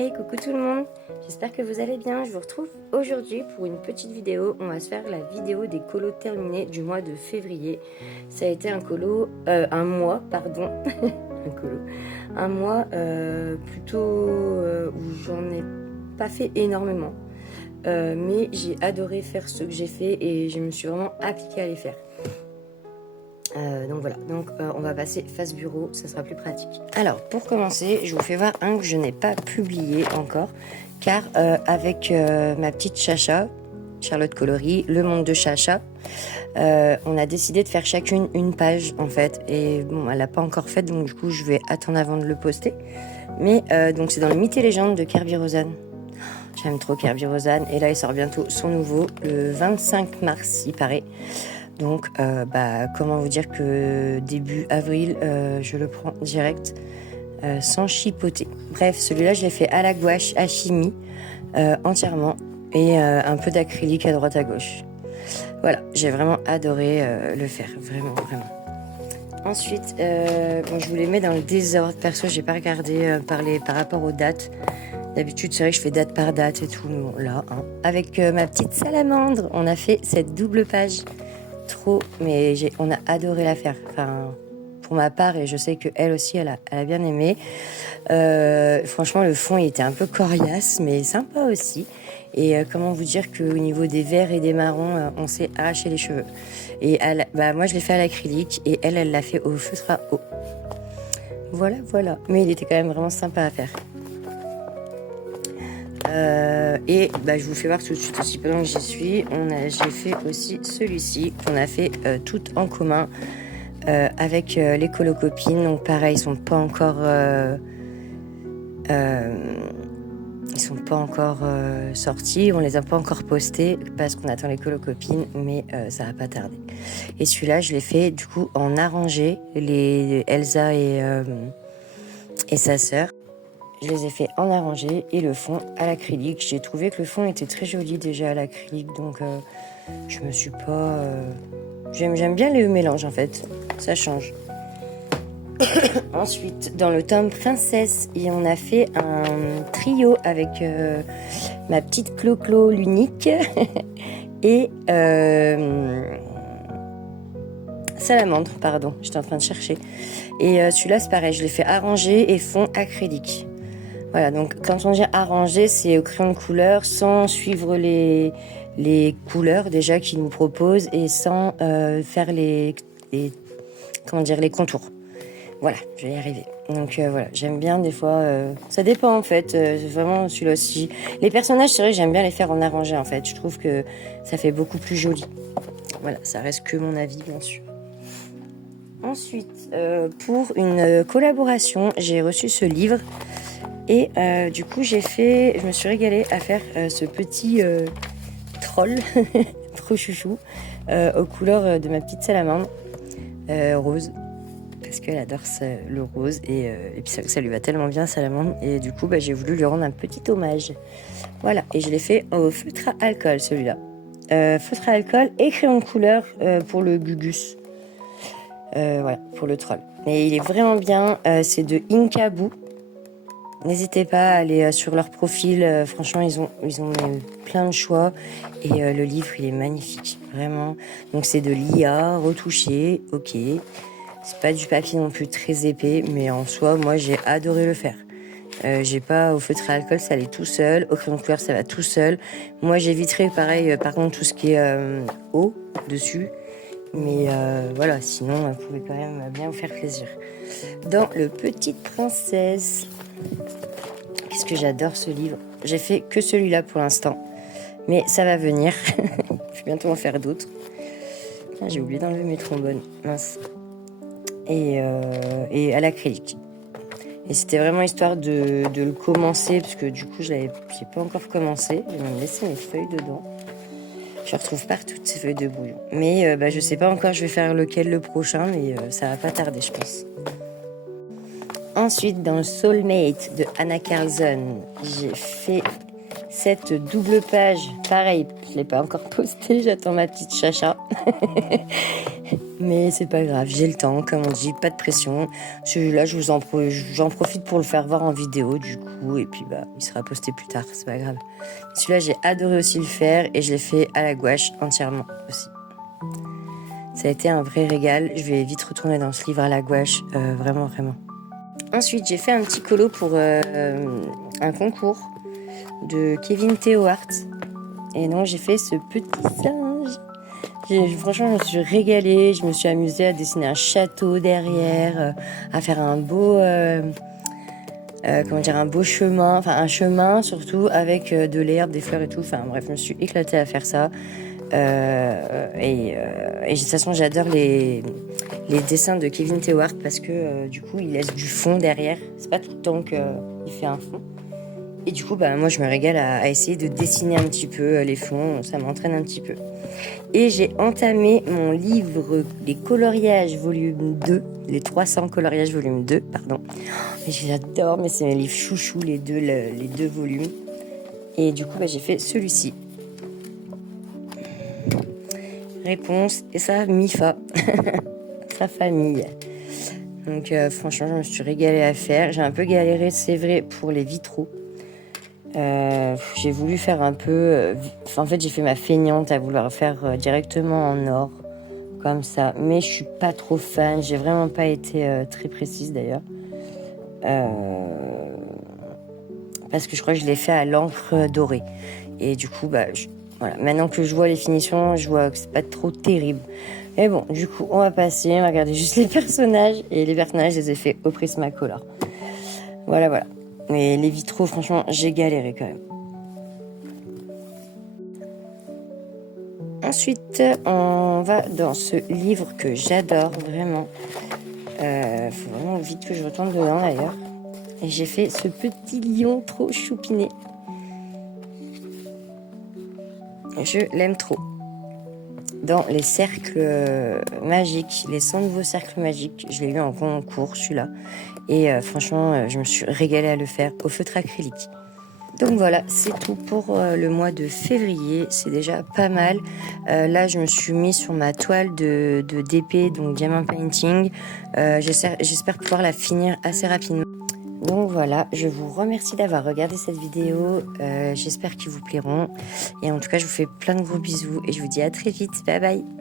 Hey, coucou tout le monde, j'espère que vous allez bien. Je vous retrouve aujourd'hui pour une petite vidéo. On va se faire la vidéo des colos terminés du mois de février. Ça a été un mois, pardon, un mois plutôt où j'en ai pas fait énormément. Mais j'ai adoré faire ce que j'ai fait et je me suis vraiment appliquée à les faire. Donc voilà, on va passer face bureau, ça sera plus pratique. Alors pour commencer, je vous fais voir un que je n'ai pas publié encore, car avec ma petite Chacha, Charlotte Coloris, Le Monde de Chacha, on a décidé de faire chacune une page en fait, et bon, elle l'a pas encore faite, donc du coup je vais attendre avant de le poster. Mais donc c'est dans le Mythes et Légendes de Kerby Rosanes. J'aime trop Kerby Rosanes, et là il sort bientôt son nouveau, le 25 mars il paraît. Donc, comment vous dire que début avril, je le prends direct, sans chipoter. Bref, celui-là, je l'ai fait à la gouache, à chimie, entièrement, et un peu d'acrylique à droite à gauche. Voilà, j'ai vraiment adoré le faire, vraiment, vraiment. Ensuite, je vous les mets dans le désordre. Perso, j'ai pas regardé par rapport aux dates. D'habitude, c'est vrai que je fais date par date et tout. Mais bon, là, avec ma petite salamandre, on a fait cette double page. Trop, mais on a adoré la faire. Enfin, pour ma part, et je sais que elle aussi, elle a bien aimé. Franchement, le fond, il était un peu coriace, mais sympa aussi. Et comment vous dire qu'au niveau des verts et des marrons, on s'est arraché les cheveux. Et moi, je l'ai fait à l'acrylique et elle l'a fait au feutre à eau. Voilà, voilà. Mais il était quand même vraiment sympa à faire. Je vous fais voir tout de suite aussi pendant que j'y suis. J'ai fait aussi celui-ci qu'on a fait tout en commun avec les colocopines. Donc pareil, ils sont pas encore sortis. On les a pas encore postés parce qu'on attend les colocopines, mais ça va pas tarder. Et celui-là, je l'ai fait du coup en arrangé, les Elsa et sa sœur. Je les ai fait en arrangé et le fond à l'acrylique. J'ai trouvé que le fond était très joli déjà à l'acrylique, donc je me suis pas... J'aime bien le mélange en fait, ça change. Ensuite, dans le tome Princesse, on a fait un trio avec ma petite Clo-Clo l'unique et Salamandre, pardon, j'étais en train de chercher. Et celui-là, c'est pareil, je l'ai fait arranger et fond acrylique. Voilà, donc quand on dit arranger, c'est au crayon de couleur sans suivre les couleurs déjà qu'ils nous proposent et sans faire les contours. Voilà, je vais y arriver. Donc voilà, j'aime bien des fois, ça dépend en fait, vraiment celui-là aussi. Les personnages, c'est vrai, j'aime bien les faire en arrangé en fait, je trouve que ça fait beaucoup plus joli. Voilà, ça reste que mon avis bien sûr. Ensuite, pour une collaboration, j'ai reçu ce livre. Et du coup, je me suis régalée à faire ce petit troll, trop chouchou, aux couleurs de ma petite salamandre, rose, parce qu'elle adore le rose, et puis ça lui va tellement bien, salamandre, et du coup, j'ai voulu lui rendre un petit hommage. Voilà, et je l'ai fait au feutre à alcool, celui-là. Feutre à alcool et crayon de couleur pour le Gugus. Voilà, pour le troll. Et il est vraiment bien, c'est de Inkaboo. N'hésitez pas à aller sur leur profil, franchement ils ont plein de choix et le livre il est magnifique, vraiment. Donc c'est de l'IA retouché, ok. C'est pas du papier non plus très épais, mais en soi moi j'ai adoré le faire. J'ai pas au feutre à alcool, ça allait tout seul, au crayon de couleur ça va tout seul. Moi j'éviterai pareil par contre tout ce qui est eau dessus. Mais voilà, sinon vous pouvez quand même bien vous faire plaisir. Dans Le Petite Princesse, qu'est-ce que j'adore ce livre. J'ai fait que celui-là pour l'instant, mais ça va venir. Je vais bientôt en faire d'autres. J'ai oublié d'enlever mes trombones, mince. Et à l'acrylique. Et c'était vraiment histoire de le commencer, parce que du coup j'ai pas encore commencé. J'ai même laissé mes feuilles dedans. Je retrouve partout ces feuilles de brouillon. Mais je sais pas encore je vais faire lequel le prochain, mais ça va pas tarder je pense. Ensuite, dans Soulmate de Anna Carlson, j'ai fait cette double page. Pareil, je ne l'ai pas encore postée, j'attends ma petite Chacha. Mais c'est pas grave, j'ai le temps, comme on dit, pas de pression. Celui-là, j'en profite pour le faire voir en vidéo, du coup, et puis bah, il sera posté plus tard, c'est pas grave. Celui-là, j'ai adoré aussi le faire, et je l'ai fait à la gouache entièrement aussi. Ça a été un vrai régal, je vais vite retourner dans ce livre à la gouache, vraiment, vraiment. Ensuite, j'ai fait un petit colo pour un concours de Kevin Theohart. Et non, j'ai fait ce petit singe. Franchement, je me suis régalée. Je me suis amusée à dessiner un château derrière, à faire un beau, un beau chemin, enfin un chemin surtout avec de l'herbe, des fleurs et tout. Enfin bref, je me suis éclatée à faire ça. Et de toute façon, j'adore les dessins de Kevin Theohart parce que du coup, il laisse du fond derrière. C'est pas tout le temps qu'il fait un fond. Et du coup, bah, moi, je me régale à essayer de dessiner un petit peu les fonds. Ça m'entraîne un petit peu. Et j'ai entamé mon livre Les coloriages volume 2. Les 300 coloriages volume 2, pardon. J'adore, mais c'est mes livres chouchous, les deux volumes. Et du coup, bah, j'ai fait celui-ci. Réponse, et ça, mi-fa. Sa famille. Donc, franchement, je me suis régalée à faire. J'ai un peu galéré, c'est vrai, pour les vitraux. J'ai voulu faire un peu... en fait, j'ai fait ma feignante à vouloir faire directement en or, comme ça. Mais je suis pas trop fan. J'ai vraiment pas été très précise, d'ailleurs. Parce que je crois que je l'ai fait à l'encre dorée. Et du coup, bah, voilà. Maintenant que je vois les finitions, je vois que c'est pas trop terrible. Mais bon, du coup, on va passer. On va regarder juste les personnages. Et les personnages, je les ai fait au Prismacolor. Voilà, voilà. Mais les vitraux, franchement, j'ai galéré quand même. Ensuite, on va dans ce livre que j'adore vraiment. Faut vraiment vite que je retourne dedans d'ailleurs. Et j'ai fait ce petit lion trop choupiné. Je l'aime trop. Dans les cercles magiques, les 100 nouveaux cercles magiques, je l'ai eu en concours celui-là. Et franchement, je me suis régalée à le faire au feutre acrylique. Donc voilà, c'est tout pour le mois de février, c'est déjà pas mal. Là, je me suis mis sur ma toile de DP, donc Diamond Painting. J'espère pouvoir la finir assez rapidement. Donc voilà, je vous remercie d'avoir regardé cette vidéo. J'espère qu'ils vous plairont. Et en tout cas, je vous fais plein de gros bisous et je vous dis à très vite. Bye bye.